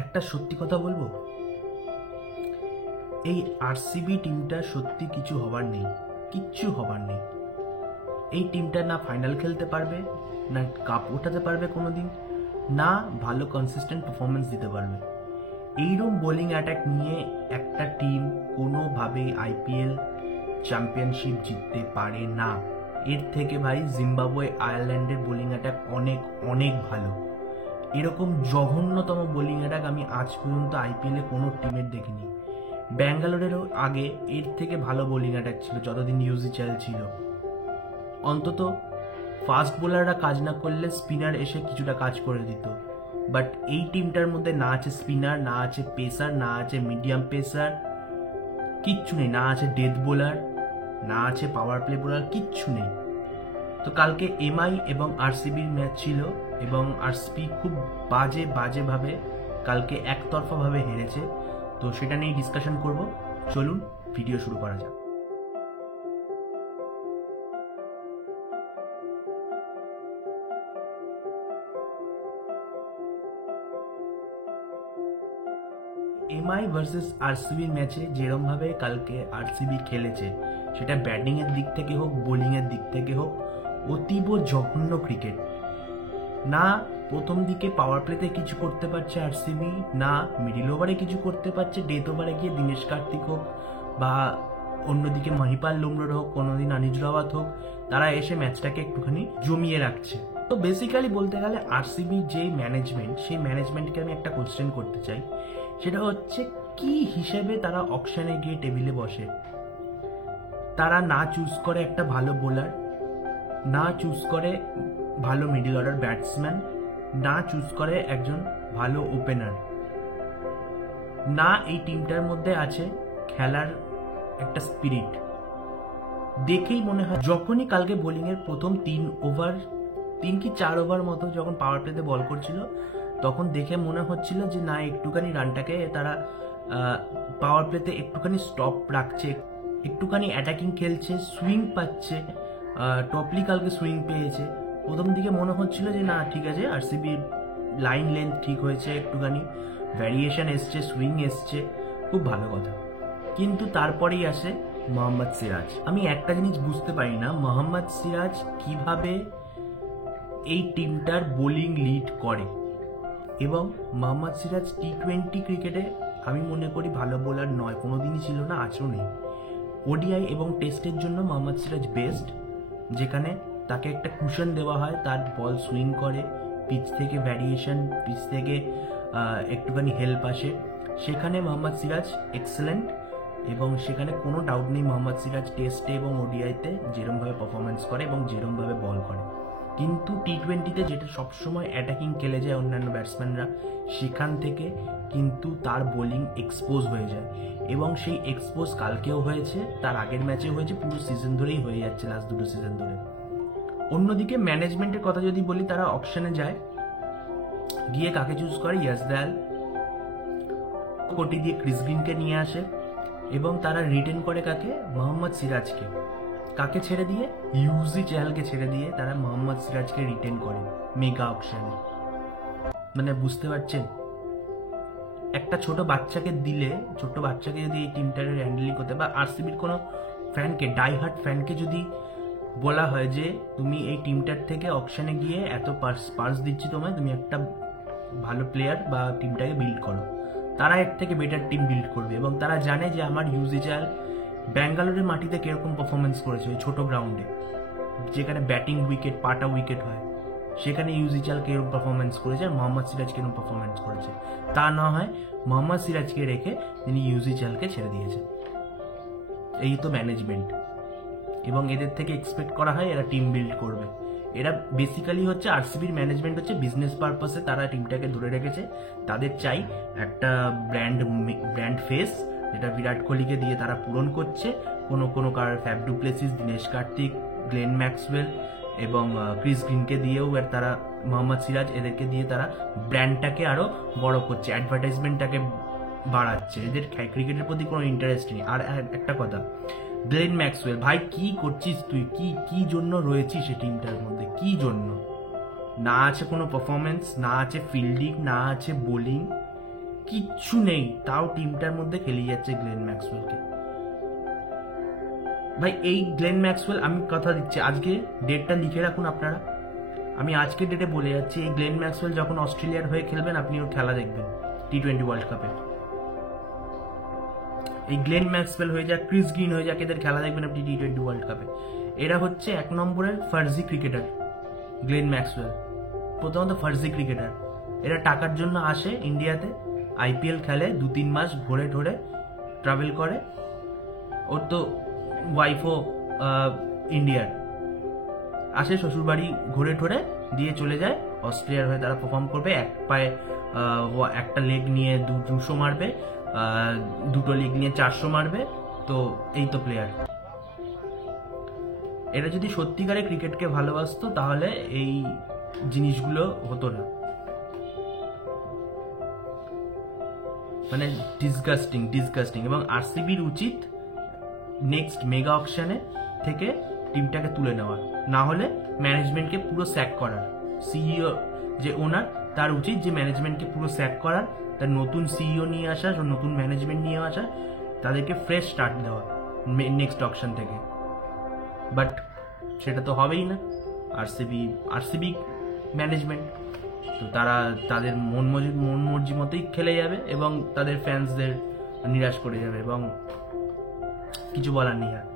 একটা সত্যি কথা বলবো, এই আরসিবি টিমটা সত্যি কিছু হবার নেই, কিচ্ছু হবার নেই। এই টিমটা না ফাইনাল খেলতে পারবে, না কাপ ওঠাতে পারবে কোনোদিন, না ভালো কনসিস্টেন্ট পারফরমেন্স দিতে পারবে। এইরকম বোলিং অ্যাটাক নিয়ে একটা টিম কোনোভাবেই আইপিএল চ্যাম্পিয়নশিপ জিততে পারে না। এর থেকে ভাই জিম্বাবুয়ে আয়ারল্যান্ডের বোলিং অ্যাটাক অনেক অনেক ভালো। এরকম জঘন্যতম বোলিং অ্যাটাক আমি আজ পর্যন্ত আইপিএলে কোনো টিমের দেখিনি। ব্যাঙ্গালোরেরও আগে এর থেকে ভালো বোলিং অ্যাটাক ছিল যতদিন ইউজিএল ছিল। অন্তত ফাস্ট বোলাররা কাজ না করলে স্পিনার এসে কিছুটা কাজ করে দিত। বাট এই টিমটার মধ্যে না আছে স্পিনার, না আছে পেসার, না আছে মিডিয়াম পেসার, কিচ্ছু নেই, না আছে ডেথ বোলার, না আছে পাওয়ার প্লে বোলার, কিচ্ছু নেই। তো কালকে এমআই এবং আরসিবির ম্যাচ ছিল এবং আরসিবি খুব বাজেভাবে কালকে একতরফাভাবে হেরেছে। তো সেটা নিয়ে ডিসকাশন করব, চলুন ভিডিও শুরু করা যাক। এমআই ভার্সেস আরসিবির ম্যাচে যেরমভাবে কালকে আরসিবি খেলেছে, সেটা ব্যাটিং এর দিক থেকে হোক, বোলিং এর দিক থেকে হোক, অতীব জঘন্য ক্রিকেট। না প্রথম দিকে পাওয়ার প্লেতে কিছু করতে পারছে আরসিবি, না মিডিল ওভারে কিছু করতে পারছে। ডেথ ওভারে গিয়ে দিনেশ কার্তিক হোক বা অন্যদিকে মহিপাল লোমড়োর হোক, কোনোদিন আনিস রাওয়াত হোক, তারা এসে ম্যাচটাকে একটুখানি জমিয়ে রাখছে। তো বেসিক্যালি বলতে গেলে আরসিবির যে ম্যানেজমেন্ট, সেই ম্যানেজমেন্টকে আমি একটা কোশ্চেন করতে চাই। সেটা হচ্ছে কি হিসেবে তারা অকশনে গিয়ে টেবিলে বসে। তারা না চুজ করে একটা ভালো বোলার, না চুজ করে ভালো মিডল অর্ডার ব্যাটসম্যান, না চুজ করে একজন ভালো ওপেনার, না এই টিমটার মধ্যে আছে খেলার একটা স্পিরিট। দেখেই মনে হয়, যখনই কালকে বোলিং এর প্রথম 3 কি 4 ওভার মতো যখন পাওয়ার প্লেতে বল করছিল, তখন দেখে মনে হচ্ছিল যে না একটুখানি রানটাকে তারা পাওয়ার প্লেতে একটুখানি স্টপ রাখছে, একটুখানি অ্যাটাকিং খেলছে, সুইং পাচ্ছে। টপলি কালকে সুইং পেয়েছে। প্রথম দিকে মনে হচ্ছিল যে না ঠিক আছে, আরসিবির লাইন লেন্থ ঠিক হয়েছে, একটুখানি ভ্যারিয়েশন এসছে, সুইং এসছে, খুব ভালো কথা। কিন্তু তারপরেই আসে মোহাম্মদ সিরাজ। আমি একটা জিনিস বুঝতে পারি না, মোহাম্মদ সিরাজ কিভাবে এই টিমটার বোলিং লিড করে। এবং মোহাম্মদ সিরাজ টি-20 ক্রিকেটে আমি মনে করি ভালো বোলার নয়, কোনোদিনই ছিল না, আজও নেই। ওডিআই এবং টেস্টের জন্য মোহাম্মদ সিরাজ বেস্ট, যেখানে তাকে একটা কুশন দেওয়া হয়, তার বল সুইং করে, পিচ থেকে ভ্যারিয়েশন, পিচ থেকে একটুখানি হেল্প আসে, সেখানে মোহাম্মদ সিরাজ এক্সেলেন্ট। এবং সেখানে কোনো ডাউট নেই মোহাম্মদ সিরাজ টেস্টে এবং ওডিআইতে যেরমভাবে পারফরমেন্স করে এবং যেরমভাবে বল করে। কিন্তু টি-20তে যেটা সবসময় অ্যাটাকিং খেলে যায় অন্যান্য ব্যাটসম্যানরা, সেখান থেকে কিন্তু তার বোলিং এক্সপোজ হয়ে যায়। এবং সেই এক্সপোজ কালকেও হয়েছে, তার আগের ম্যাচেও হয়েছে, পুরো সিজন ধরেই হয়ে যাচ্ছে, লাস্ট 2 সিজন ধরে। অন্যদিকে ম্যানেজমেন্টের কথা যদি বলি, তারা অকশনে যায়, গিয়ে কাকে চুজ করে? ইয়াস দয়াল কোটি দিয়ে ক্রিস গ্রিনকে নিয়ে আসে এবং তারা রিটেন করে কাকে? মোহাম্মদ সিরাজকে। কাকে ছেড়ে দিয়ে? ইউজিএলকে ছেড়ে দিয়ে তারা মোহাম্মদ সিরাজকে রিটেন করে মেগা অকশনে। মানে বুঝতে পারছেন, একটা ছোট বাচ্চাকে দিলে, ছোট বাচ্চাকে যদি এই টিমটাকে হ্যান্ডেলিং করতে, বা আরসিবির কোনো ফ্যানকে, ডাইহার্ট ফ্যানকে যদি বলা হয় যে তুমি এই টিমটার থেকে অকশনে গিয়ে এত পার্স দিচ্ছি তোমায়, তুমি একটা ভালো প্লেয়ার বা টিমটাকে বিল্ড করো, তারা এর থেকে বেটার টিম বিল্ড করবে। এবং তারা জানে যে আমার ইউজিএল ব্যাঙ্গালোরের মাটিতে কিরকম পারফরমেন্স করেছে, ওই ছোট গ্রাউন্ডে যেখানে ব্যাটিং উইকেট, পাটা উইকেট হয়, সেখানে ইউজিএল কিরকম পারফরমেন্স করেছে আর মোহাম্মদ সিরাজ কিরকম পারফরমেন্স করেছে। তা না হয় মোহাম্মদ সিরাজকে রেখে তিনি ইউজিএলকে ছেড়ে দিয়েছেন। এই তো ম্যানেজমেন্ট। এবং এদের থেকে এক্সপেক্ট করা হয় এরা টিম বিল্ড করবে। এরা বেসিক্যালি হচ্ছে আরসিবির ম্যানেজমেন্ট হচ্ছে বিজনেস পারপাসে তারা টিমটাকে ধরে রেখেছে। তাদের চাই একটা ব্র্যান্ড ফেস, যেটা বিরাট কোহলিকে দিয়ে তারা পূরণ করছে, কোনো Faf du Plessis, Dinesh Kartik, Glenn Maxwell এবং ক্রিস গ্রিনকে দিয়েও তারা, মোহাম্মদ সিরাজ, এদেরকে দিয়ে তারা ব্র্যান্ডটাকে আরো বড় করছে, অ্যাডভার্টাইজমেন্টটাকে বাড়াচ্ছে। এদের ক্রিকেটের প্রতি কোনো ইন্টারেস্ট নেই। আর একটা কথা, গ্লেন ম্যাক্সওয়েল, ভাই কি করছিস তুই? কি জন্য রয়েছিস এই টিমটার মধ্যে? কি জন্য? না আছে কোনো পারফরমেন্স, না আছে ফিল্ডিং, না আছে বোলিং, কিচ্ছু নেই, তাও টিমটার মধ্যে খেলিয়ে যাচ্ছে গ্লেন ম্যাক্সওয়েলকে। ভাই এই গ্লেন ম্যাক্সওয়েল, আমি কথা দিচ্ছি, আজকে ডেটটা লিখে রাখুন আপনারা, আমি আজকে ডেটে বলে যাচ্ছি, এই গ্লেন ম্যাক্সওয়েল যখন অস্ট্রেলিয়ার হয়ে খেলবেন আপনি ওর খেলা দেখবেন T20 ওয়ার্ল্ড কাপে। এই গ্লেন ম্যাক্সওয়েল হয়ে যাক, ক্রিস গ্রিন হয়ে যাক, এদের খেলা দেখবেন আপনি T20 ওয়ার্ল্ড কাপে। এরা হচ্ছে 1 নম্বরের ফার্জি ক্রিকেটার। গ্লেন ম্যাক্সওয়েল প্রথমত ফার্জি ক্রিকেটার। এরা টাকার জন্য আসে ইন্ডিয়াতে, IPL খেলে, 2-3 মাস ঘুরে ঠোরে ট্রাভেল করে। ওর তো ওয়াইফও ইন্ডিয়ার, আসে শ্বশুরবাড়ি ঘুরে ঠোরে দিয়ে চলে যায়। অস্ট্রেলিয়ার হয়ে তারা পারফর্ম করবে, এক পায়ে একটা লেগ নিয়ে 200 মারবে, দুটো লেগ নিয়ে 400 মারবে। তো এই তো প্লেয়ার। এরা যদি সত্যিকারে ক্রিকেটকে ভালোবাসতো তাহলে এই জিনিসগুলো হতো না। মানে ডিসগাস্টিং। এবং RCBর উচিত নেক্সট মেগা অকশনে থেকে টিমটাকে তুলে নেওয়া, না হলে ম্যানেজমেন্টকে পুরো স্যাক করার। সিইও যে ওনার, তার উচিত যে ম্যানেজমেন্টকে পুরো স্যাক করার, তার নতুন সিইও নিয়ে আসা, নতুন ম্যানেজমেন্ট নিয়ে আসা, তাদেরকে ফ্রেশ স্টার্ট দেওয়া নেক্সট অকশন থেকে। বাট সেটা তো হবেই না। আরসিবি ম্যানেজমেন্ট তো তারা তাদের মন মর্জি মতোই খেলে যাবে এবং তাদের ফ্যান্সদের নিরাশ করে যাবে এবং কিছু বলার নেই আর।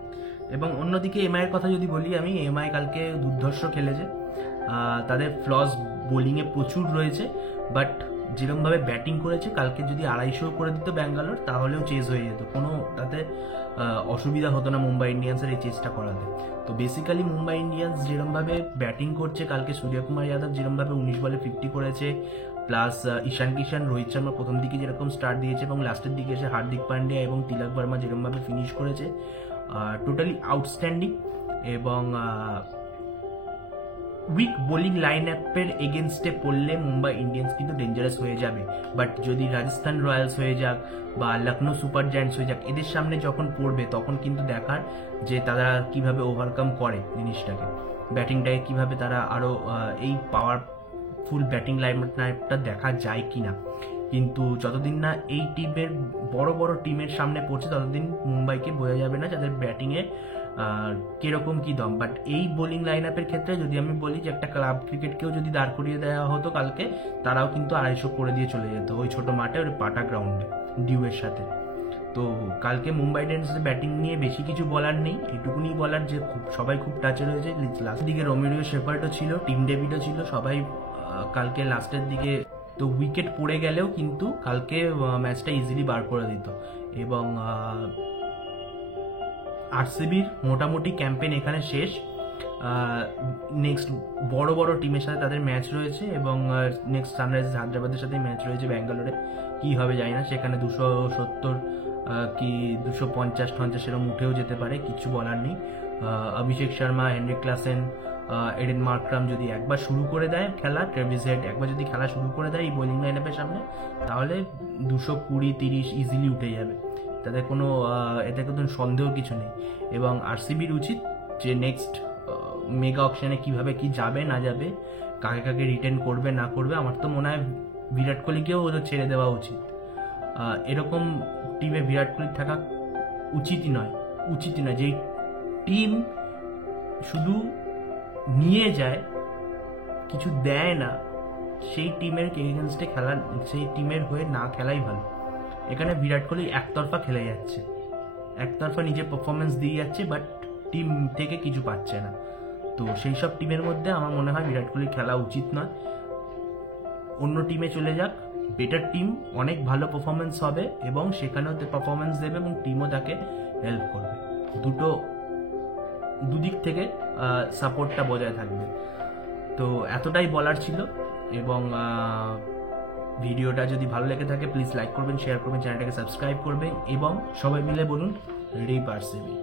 এবং অন্যদিকে এমআইয়ের কথা যদি বলি আমি, এমআই কালকে দুর্ধর্ষ খেলেছে। তাদের ফ্লস বোলিংয়ে প্রচুর রয়েছে, বাট যেরকমভাবে ব্যাটিং করেছে, কালকে যদি 250 করে দিত ব্যাঙ্গালোর তাহলেও চেজ হয়ে যেত, কোনো তাতে অসুবিধা হতো না মুম্বাই ইন্ডিয়ান্সের এই চেষ্টা করাতে। তো বেসিক্যালি মুম্বাই ইন্ডিয়ান্স যেরকমভাবে ব্যাটিং করছে, কালকে সূর্যকুমার যাদব যেরকমভাবে 19 বলে 50 করেছে, প্লাস ঈশান কিষান, রোহিত শর্মা প্রথম দিকে যেরকম স্টার্ট দিয়েছে এবং লাস্টের দিকে এসে হার্দিক পান্ডিয়া এবং তিলক বর্মা যেরকমভাবে ফিনিশ করেছে, টোটালি আউটস্ট্যান্ডিং। এবং উইক বোলিং লাইন আপের এগেনস্টে পড়লে মুম্বাই ইন্ডিয়ান্স কিন্তু ডেঞ্জারাস হয়ে যাবে। বাট যদি রাজস্থান রয়্যালস হয়ে যাক বা লখনৌ সুপার জায়ান্টস হয়ে যাক, এদের সামনে যখন পড়বে তখন কিন্তু দেখার যে তারা কিভাবে ওভারকাম করে জিনিসটাকে, ব্যাটিংটাকে কিভাবে তারা আরো এই পাওয়ারফুল ব্যাটিং লাইন আপটা দেখা যায় কিনা। কিন্তু যতদিন না এই টিমের বড় বড় টিমের সামনে পড়ছে ততদিন মুম্বাইকে বোঝা যাবে না যাদের ব্যাটিংয়ে কিরকম কি দম। বাট এই বোলিং লাইন আপের ক্ষেত্রে যদি আমি বলি যে একটা ক্লাব ক্রিকেটকেও যদি দাঁড় করিয়ে দেওয়া হতো কালকে, তারাও কিন্তু 250 করে দিয়ে চলে যেত ওই ছোট মাঠে, ওই পাটা গ্রাউন্ডে ডিউয়ের সাথে। তো কালকে মুম্বাই ইন্ডিয়ান্সের ব্যাটিং নিয়ে বেশি কিছু বলার নেই, এটুকুনি বলার যে সবাই খুব টাচে রয়েছে। লাস্টের দিকে রোমেরিও শেফার্ডও ছিল, টিম ডেভিডও ছিল, সবাই কালকে লাস্টের দিকে তো উইকেট পড়ে গেলেও কিন্তু কালকে ম্যাচটা ইজিলি বার করে দিত। এবং আরসিবির মোটামুটি ক্যাম্পেইন এখানে শেষ। নেক্সট বড় বড় টিমের সাথে তাদের ম্যাচ রয়েছে এবং নেক্সট সানরাইজার্স হায়দ্রাবাদের সাথে ম্যাচ রয়েছে ব্যাঙ্গালোরে। কি হবে জানি না, সেখানে 270 কি 250 এরকম উঠেও যেতে পারে, কিছু বলার নেই। Abhishek Sharma, Heinrich Klaasen, Aiden Markram যদি একবার শুরু করে দেয় খেলা, ট্রেভিস হেড একবার যদি খেলা শুরু করে দেয় এই বোলিং লাইন আপের সামনে, তাহলে 220-30 ইজিলি উঠে যাবে, তাদের কোনো এতে কোনো সন্দেহ কিছু নেই। এবং আরসিবির উচিত যে নেক্সট মেগা অকশনে কিভাবে কি যাবে না যাবে, কাকে কাকে রিটেন করবে না করবে, আমার তো মনে হয় বিরাট কোহলিকেও ওদের ছেড়ে দেওয়া উচিত। এরকম টিমে বিরাট কোহলি থাকা উচিতই নয়। যেই টিম শুধু নিয়ে যায় কিছু দেয় না, সেই টিমের এগেইনস্টে খেলা, সেই টিমের হয়ে না খেলাই ভালো। এখানে বিরাট কোহলি একতরফা খেলে যাচ্ছে, একতরফা নিজের পারফরমেন্স দিয়ে যাচ্ছে, বাট টিম থেকে কিছু পাচ্ছে না। তো সেই সব টিমের মধ্যে আমার মনে হয় বিরাট কোহলি খেলা উচিত নয়। অন্য টিমে চলে যাক, বেটার টিম, অনেক ভালো পারফরমেন্স হবে এবং সেখানেও পারফরমেন্স দেবে এবং টিমও তাকে হেল্প করবে। দুদিক থেকে সাপোর্টটা বজায় থাকবে। তো এতটাই বলার ছিল। এবং ভিডিওটা যদি ভালো লেগে থাকে প্লিজ লাইক করবেন, শেয়ার করবেন, চ্যানেলটাকে সাবস্ক্রাইব করবেন এবং সবাই মিলে বলুন রিপ আরসিবি।